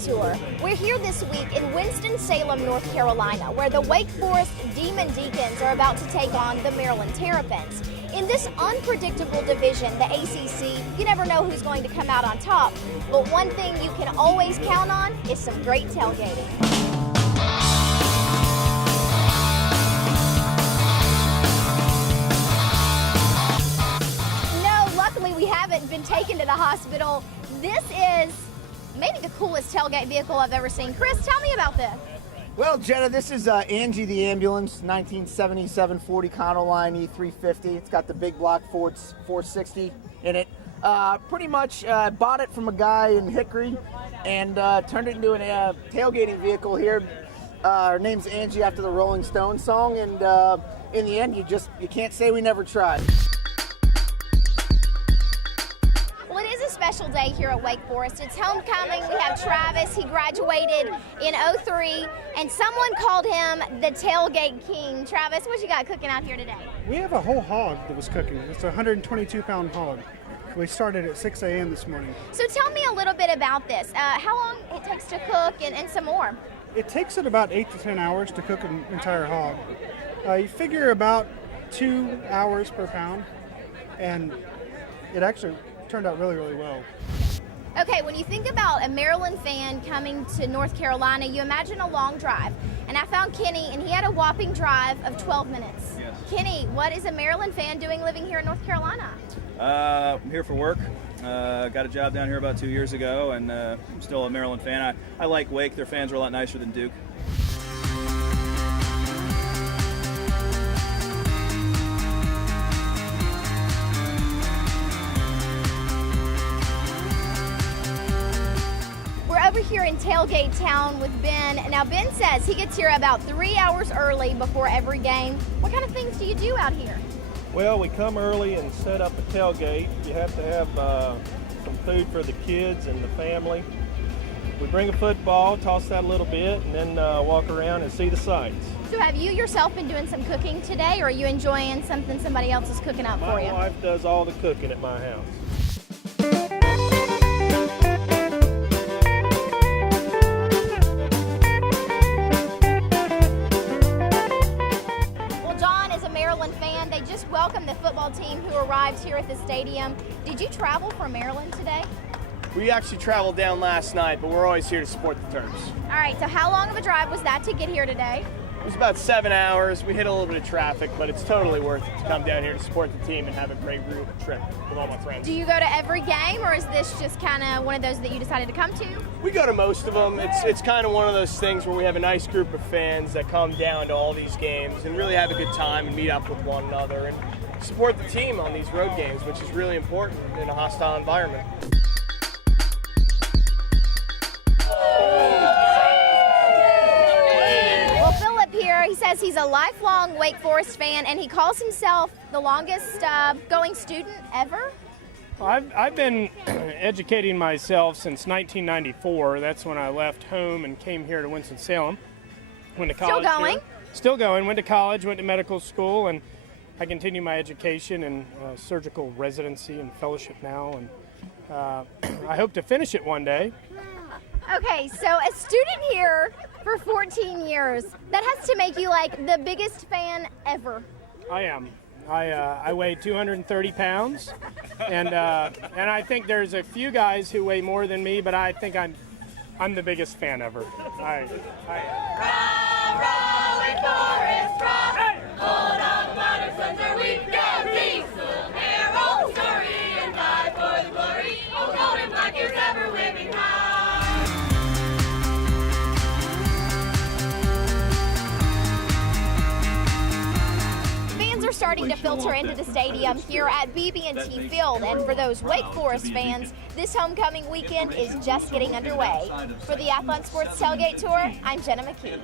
Tailgate Tour. We're here this week in Winston Salem, North Carolina, where the Wake Forest Demon Deacons are about to take on the Maryland Terrapins. In this unpredictable division, the ACC, you never know who's going to come out on top, but one thing you can always count on is some great tailgating. We haven't been taken to the hospital. This is maybe the coolest tailgate vehicle I've ever seen. Chris, tell me about this. Well, Jenna, this is Angie the ambulance, 1977 40 Econoline E350. It's got the big block Ford 460 in it. Pretty much bought it from a guy in Hickory and turned it into a tailgating vehicle here. Her name's Angie after the Rolling Stones song, and in the end, you can't say we never tried. Special day here at Wake Forest. It's homecoming. We have Travis. He graduated in '03, and someone called him the Tailgate King. Travis, what you got cooking out here today? We have a whole hog that was cooking. It's a 122-pound hog. We started at 6 a.m. this morning. So tell me a little bit about this. How long it takes to cook and some more? It takes it about 8 to 10 hours to cook an entire hog. You figure about 2 hours per pound, and it actually turned out really, really well. Okay, when you think about a Maryland fan coming to North Carolina, you imagine a long drive. And I found Kenny, and he had a whopping drive of 12 minutes. Yes. Kenny, what is a Maryland fan doing living here in North Carolina? I'm here for work. Got a job down here about 2 years ago, and I'm still a Maryland fan. I like Wake. Their fans are a lot nicer than Duke. Over here in Tailgate Town with Ben. Now Ben says he gets here about 3 hours early before every game. What kind of things do you do out here? Well, we come early and set up a tailgate. You have to have some food for the kids and the family. We bring a football, toss that a little bit, and then walk around and see the sights. So have you yourself been doing some cooking today, or are you enjoying something somebody else is cooking up for you? My wife does all the cooking at my house. Fan. They just welcomed the football team who arrived here at the stadium. Did you travel from Maryland today? We actually traveled down last night, but we're always here to support the Terps. All right, so how long of a drive was that to get here today? It was about 7 hours. We hit a little bit of traffic, but it's totally worth it to come down here to support the team and have a great group trip with all my friends. Do you go to every game, or is this just kind of one of those that you decided to come to? We go to most of them. It's kind of one of those things where we have a nice group of fans that come down to all these games and really have a good time and meet up with one another and support the team on these road games, which is really important in a hostile environment. He says he's a lifelong Wake Forest fan, and he calls himself the longest going student ever. I've been educating myself since 1994. That's when I left home and came here to Winston-Salem. Went to college. Still going? Here. Still going. Went to college, went to medical school, and I continue my education in surgical residency and fellowship now. And I hope to finish it one day. Okay, so a student here for 14 years, that has to make you like the biggest fan ever. I am. I weigh 230 pounds, and I think there's a few guys who weigh more than me, but I think I'm the biggest fan ever. Rah, rah, Wake Forest, rah! Hey! Hold up, modern sons are weak, go Beast! We'll hear old story and die for the glory. Old gold and black is ever waving high. Are starting to filter into the stadium here at BB&T Field, and for those Wake Forest fans, this homecoming weekend is just getting underway. For the Athlon Sports Tailgate Tour, I'm Jenna McKee.